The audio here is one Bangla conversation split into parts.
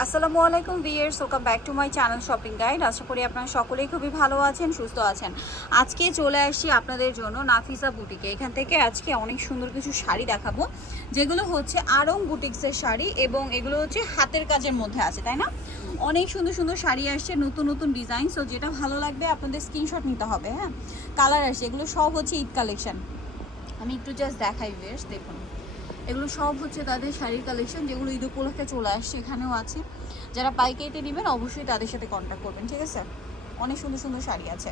আসসালামু আলাইকুম viewers welcome back to my channel shopping guide আশা করি আপনারা সকলেই খুবই ভালো আছেন, সুস্থ আছেন। আজকে চলে আসছি আপনাদের জন্য নাফিসা বুটিকে। এখান থেকে আজকে অনেক সুন্দর কিছু শাড়ি দেখাবো, যেগুলো হচ্ছে আরং বুটিক্সের শাড়ি এবং এগুলো হচ্ছে হাতের কাজের মধ্যে আছে, তাই না? অনেক সুন্দর সুন্দর শাড়ি আসছে, নতুন নতুন ডিজাইন সো যেটা ভালো লাগবে আপনাদের স্ক্রিনশট নিতে হবে হ্যাঁ? কালার আসছে, এগুলো সব হচ্ছে ঈদ কালেকশান আমি একটু জাস্ট দেখাই বেশ দেখুন। এগুলো সব হচ্ছে তাদের শাড়ির কালেকশন যেগুলো ঈদ উপলক্ষে চলে আসছে, এখানেও আছে। যারা পাইকারিতে নেবেন, অবশ্যই তাদের সাথে কন্ট্যাক্ট করবেন, ঠিক আছে? অনেক সুন্দর সুন্দর শাড়ি আছে।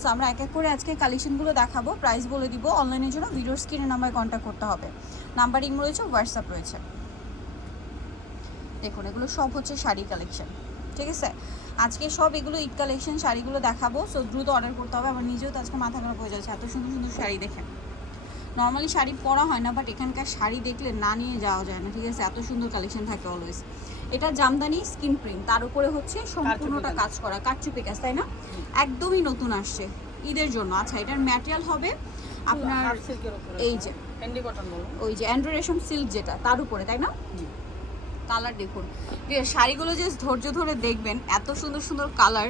সো আমরা এক এক করে আজকে কালেকশনগুলো দেখাবো প্রাইস বলে দিব অনলাইনের জন্য ভিডিওর স্ক্রিনে নাম্বারে কন্ট্যাক্ট করতে হবে। নাম্বার রয়েছে হোয়াটসঅ্যাপ রয়েছে। দেখুন, এগুলো সব হচ্ছে শাড়ি কালেকশন ঠিক আছে? আজকে সব এগুলো ঈদ কালেকশন শাড়িগুলো দেখাবো সো দ্রুত অর্ডার করতে হবে আমার নিজেও তো আজকে মাথা খারাপ হয়ে যাচ্ছে, এত সুন্দর সুন্দর শাড়ি দেখেন। নর্মালি শাড়ি পরা হয় না বাট এখানকার শাড়ি দেখলে না নিয়ে যাওয়া যায় না ঠিক আছে? এত সুন্দর কালেকশন থাকে অলওয়েজ এটা জামদানি স্কিন প্রিন্ট তার উপরে হচ্ছে সম্পূর্ণটা কাজ করা কারচুপি কাজ তাই না? একদমই নতুন আসছে ঈদের জন্য। আচ্ছা এটার ম্যাটেরিয়াল হবে আপনার এই যে ওই যে অ্যান্ড্রো রেশম সিল্ক যেটা তার উপরে তাই না? কালার দেখুন। ঠিক আছে, শাড়িগুলো জাস্ট ধৈর্য ধরে দেখবেন এত সুন্দর সুন্দর কালার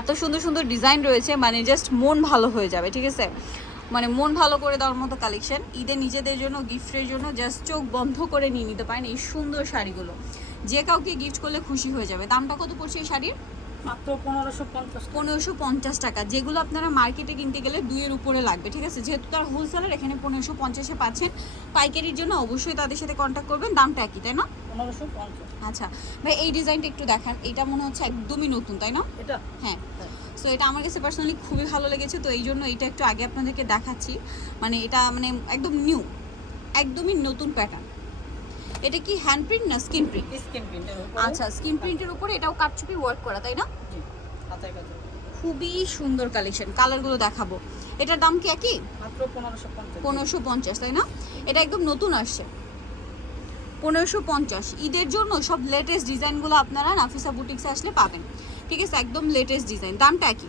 এত সুন্দর সুন্দর ডিজাইন রয়েছে মানে জাস্ট মন ভালো হয়ে যাবে ঠিক আছে? মানে মন ভালো করে দেওয়ার মতো কালেকশন ঈদে নিজেদের জন্য গিফটের জন্য জাস্ট চোখ বন্ধ করে নিয়ে নিতে পারেন এই সুন্দর শাড়িগুলো। যে কাউকে গিফট করলে খুশি হয়ে যাবে। দামটা কত পড়ছে এই শাড়ির? মাত্র পনেরোশো পঞ্চাশ পনেরোশো পঞ্চাশ টাকা। যেগুলো আপনারা মার্কেটে কিনতে গেলে দুইয়ের উপরে লাগবে ঠিক আছে? যেহেতু তার হোলসেলার এখানে পনেরোশো পঞ্চাশে পাচ্ছেন। পাইকারির জন্য অবশ্যই তাদের সাথে কন্ট্যাক্ট করবেন। দামটা একই তাই না? পনেরোশো পঞ্চাশ। আচ্ছা। ভাই এই ডিজাইনটা একটু দেখান। এটা মনে হচ্ছে একদমই নতুন তাই না? এটা? হ্যাঁ। সো এটা আমার কাছে পার্সোনালি খুবই ভালো লেগেছে। তো এই জন্য এটা একটু আগে আপনাদেরকে দেখাচ্ছি। মানে এটা মানে একদম নিউ একদমই নতুন প্যাটার্ন এটা কি হ্যান্ড প্রিন্ট না স্কিন প্রিন্ট স্কিন প্রিন্টের আচ্ছা স্কিন প্রিন্টের উপরে এটাও কাটছুপি ওয়ার্ক করা তাই না? খুবই সুন্দর কালেকশন কালারগুলো দেখাবো। এটার দাম কি একই? পনেরোশো পঞ্চাশ। তাই না? এটা একদম নতুন আসছে। পনেরোশো পঞ্চাশ। ঈদের জন্য সব লেটেস্ট ডিজাইনগুলো আপনারা নাফিসা বুটিক্সে আসলে পাবেন। ঠিক আছে একদম লেটেস্ট ডিজাইন দামটা কি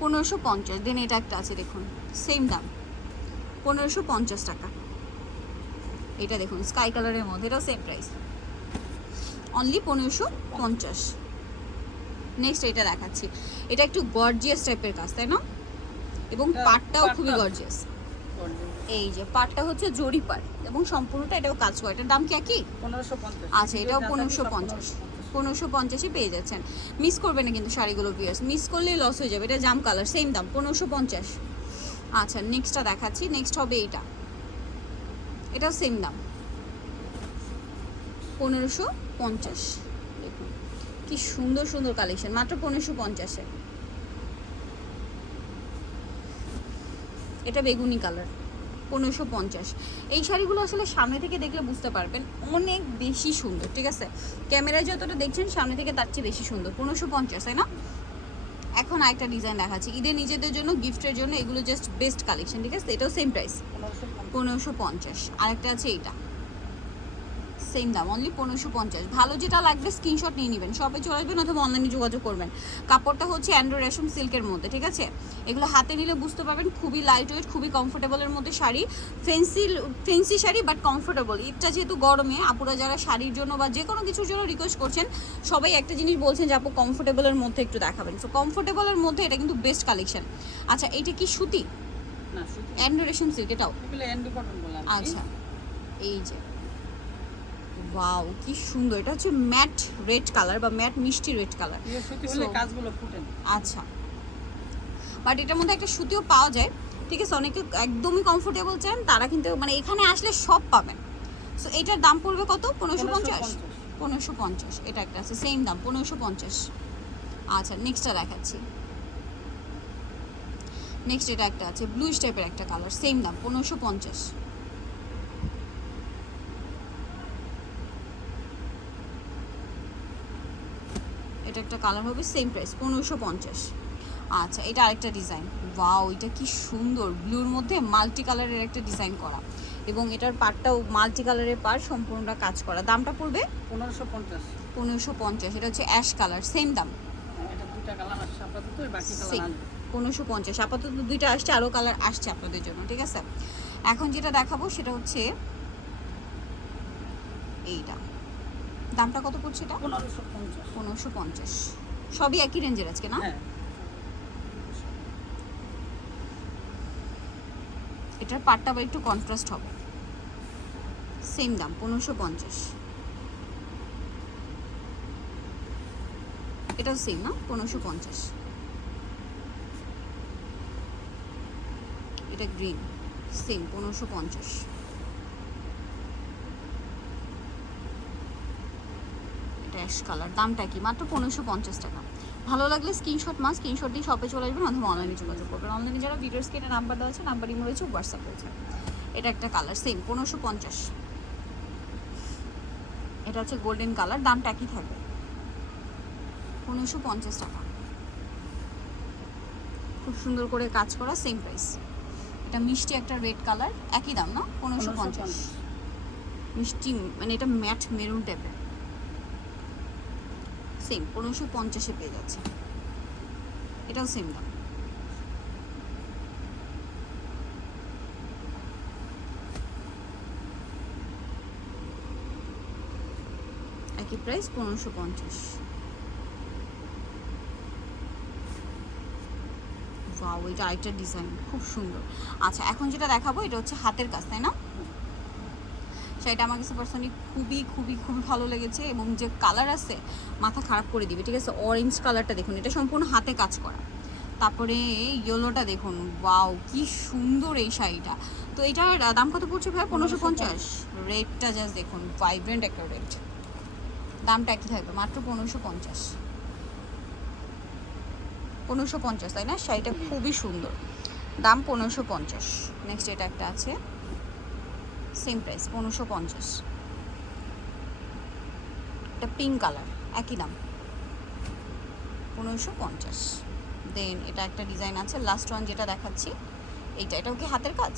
পনেরোশো পঞ্চাশ দেন এটা একটা আছে দেখুন সেম দাম। পনেরোশো পঞ্চাশ টাকা। এটা দেখুন স্কাই কালারের মধ্যে এটাও সেম প্রাইস অনলি পনেরোশো পঞ্চাশ। নেক্সট এটা দেখাচ্ছি। এটা একটু গর্জিয়াস টাইপের কাজ তাই না? এবং হ্যাঁ, পাটটাও খুবই গর্জিয়াস এই যে পাটটা হচ্ছে জরি পাট এবং সম্পূর্ণটা এটাও কাজ করে। এটার দাম কি একই? আচ্ছা এটাও পনেরোশো পঞ্চাশ। পনেরোশো পঞ্চাশে পেয়ে যাচ্ছেন। মিস করবে না কিন্তু শাড়িগুলো পিয়ার্স মিস করলেই লস হয়ে যাবে। এটা জাম কালার সেম দাম, পনেরোশো পঞ্চাশ। আচ্ছা নেক্সটটা দেখাচ্ছি। নেক্সট হবে এটা এটাও সেম দাম। পনেরোশো পঞ্চাশ। দেখুন, কি সুন্দর সুন্দর কালেকশন মাত্র পনেরোশো পঞ্চাশে। এটা বেগুনি কালার পনেরোশো পঞ্চাশ। এই শাড়িগুলো আসলে সামনে থেকে দেখলে বুঝতে পারবেন অনেক বেশি সুন্দর, ঠিক আছে? ক্যামেরায় যতটা দেখছেন সামনে থেকে তার চেয়ে বেশি সুন্দর, পনেরোশো পঞ্চাশ, তাই না? এখন আরেকটা ডিজাইন দেখাচ্ছি, ঈদের নিজেদের জন্য, গিফটের জন্য, এগুলো জাস্ট বেস্ট কালেকশন ঠিক আছে? এটাও সেম প্রাইস পনেরোশো পঞ্চাশ। আরেকটা আছে এইটা। সেম দাম অনলি পনেরোশো পঞ্চাশ। ভালো যেটা লাগবে স্ক্রিনশট নিয়ে নেবেন। শপে চলে আসবেন অথবা অনলাইনে যোগাযোগ করবেন। কাপড়টা হচ্ছে অ্যান্ড্রো রেশম সিল্কের মধ্যে ঠিক আছে? এগুলো হাতে নিলে বুঝতে পারবেন খুবই লাইট ওয়েট খুবই কমফোর্টেবলের মধ্যে sari. Fancy fancy sari but comfortable ঈদটা যেহেতু গরমে আপুরা যারা শাড়ির জন্য বা যে কোনো কিছুর জন্য রিকোয়েস্ট করছেন সবাই একটা জিনিস বলছেন যে আপু কমফোর্টেবলের মধ্যে একটু দেখাবেন। সো কমফোর্টেবলের মধ্যে এটা কিন্তু বেস্ট কালেকশন আচ্ছা এটা কি সুতি? অ্যান্ড্রো রেশম সিল্ক এটাও আচ্ছা এই যে। ওয়াও কি সুন্দর। এটা হচ্ছে ম্যাট রেড কালার বা ম্যাট মিষ্টি রেড কালার ইয়ে হলে কাজগুলো ফুটে আচ্ছা। বাট এটার মধ্যে একটা সুতিও পাওয়া যায়। ঠিক আছে অনেকে একদমই কমফোর্টেবল চান তারা কিন্তু মানে এখানে আসলে সব পাবেন। সো এটার দাম পড়বে কত? পনেরোশো পঞ্চাশ? পনেরোশো পঞ্চাশ। এটা একটা আছে সেম দাম পনেরোশো পঞ্চাশ। আচ্ছা নেক্সটটা দেখাচ্ছি। নেক্সট এটা একটা আছে ব্লু টাইপের একটা কালার সেম দাম পনেরোশো পঞ্চাশ। এটা একটা কালার হবে সেম প্রাইস পনেরোশো পঞ্চাশ। আচ্ছা এটা আরেকটা ডিজাইন ওয়াও এটা কি সুন্দর। ব্লুর মধ্যে মাল্টি কালারের একটা ডিজাইন করা। এবং এটার পাটটাও মাল্টি কালারের পার সম্পূর্ণটা কাজ করা। দামটা পড়বে? পনেরোশো পঞ্চাশ। পনেরোশো পঞ্চাশ এটা হচ্ছে অ্যাশ কালার সেম দাম. আসবে। পনেরোশো পঞ্চাশ। আপাতত দুইটা আসছে আরও কালার আসছে আপনাদের জন্য ঠিক আছে? এখন যেটা দেখাবো সেটা হচ্ছে এইটা। দামটা কত পড়ছে এটা? পনেরোশো পঞ্চাশ। পনেরোশো পঞ্চাশ। সবই একই রেঞ্জের আজকে না? হ্যাঁ। এটার পাটটা আবার একটু কন্ট্রাস্ট হবে। সেম দাম পনেরোশো পঞ্চাশ। এটাও সেম না? পনেরোশো পঞ্চাশ। এটা গ্রিন সেম পনেরোশো পঞ্চাশ। Ash colour. দামটা কি? মাত্র পনেরোশো পঞ্চাশ টাকা। ভালো লাগলে স্ক্রিনশট মা স্ক্রিনশট দিয়ে শপে চলে আসবেন অথবা অনলাইনে যোগাযোগ করবেন। অনলাইনে যারা ভিডিও স্ক্রিনে নাম্বার দেওয়া আছে নাম্বার ইমো রয়েছে হোয়াটসঅ্যাপ রয়েছে। এটা একটা কালার সেম পনেরোশো পঞ্চাশ। এটা হচ্ছে গোল্ডেন কালার দামটা একই থাকবে। পনেরোশো পঞ্চাশ টাকা। খুব সুন্দর করে কাজ করা সেম প্রাইস এটা মিষ্টি একটা রেড কালার একই দাম না? পনেরোশো পঞ্চাশ। মিষ্টি মানে এটা ম্যাট মেরুন টাইপের সেম পনেরোশো পঞ্চাশে পেয়ে যাচ্ছে। এটাও সেম দাম। একই প্রাইস পনেরোশো পঞ্চাশ। ওয়াও এটা আরেকটা ডিজাইন খুব সুন্দর। আচ্ছা এখন যেটা দেখাবো, এটা হচ্ছে হাতের কাজ, তাই না? সেটা আমার কাছে পার্সোনালি খুবই খুবই খুবই ভালো লেগেছে এবং যে কালার আছে মাথা খারাপ করে দিবে ঠিক আছে? অরেঞ্জ কালারটা দেখুন এটা সম্পূর্ণ হাতে কাজ করা। তারপরে ইয়েলোটা দেখুন ওয়াও কি সুন্দর এই শাড়িটা। তো এটার দাম কত পড়ছে ভাই? পনেরোশো পঞ্চাশ। রেটটা জাস্ট দেখুন ভাইব্রেন্ট একটা রেট দামটা একই থাকবে মাত্র পনেরোশো পঞ্চাশ। পনেরোশো পঞ্চাশ তাই না? শাড়িটা খুবই সুন্দর। দাম পনেরোশো পঞ্চাশ। নেক্সট এটা একটা আছে। সেম প্রাইস পনেরোশো পঞ্চাশ। এটা পিঙ্ক কালার একই দাম। পনেরোশো পঞ্চাশ। দেন এটা একটা ডিজাইন আছে লাস্ট ওয়ান যেটা দেখাচ্ছি, এইটা, এটাও কি হাতের কাজ?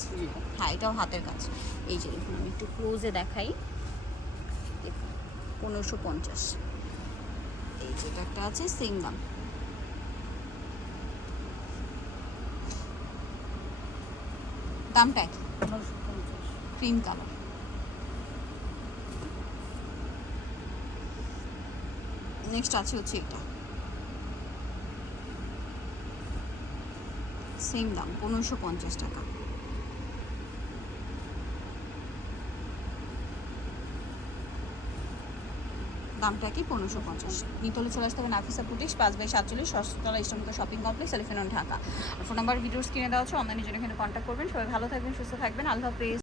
হ্যাঁ এটাও হাতের কাজ। এই যে দেখুন, আমি একটু ক্লোজে দেখাই। পনেরোশো পঞ্চাশ। এই যেটা একটা আছে সেম দাম। দামটা একই। Cream colour. নেক্সট আছে হচ্ছে এটা। সেম দাম, পনেরোশো পঞ্চাশ টাকা। দামটা কি? পনেরোশো পঞ্চাশ। নিতলে চলে আসতে হবে নাফিসা পুটিশ পাঁচ বাই সাতচল্লিশ ষষ্ঠতলা ইস্টমিত shopping complex elephant Dhaka phone number ভিডিওর স্ক্রিনে দেওয়া আছে অনলাইনে জন্য এখানে কন্ট্যাক্ট করবেন। সবাই ভালো থাকবেন, সুস্থ থাকবেন। আল্লাহ হাফেজ।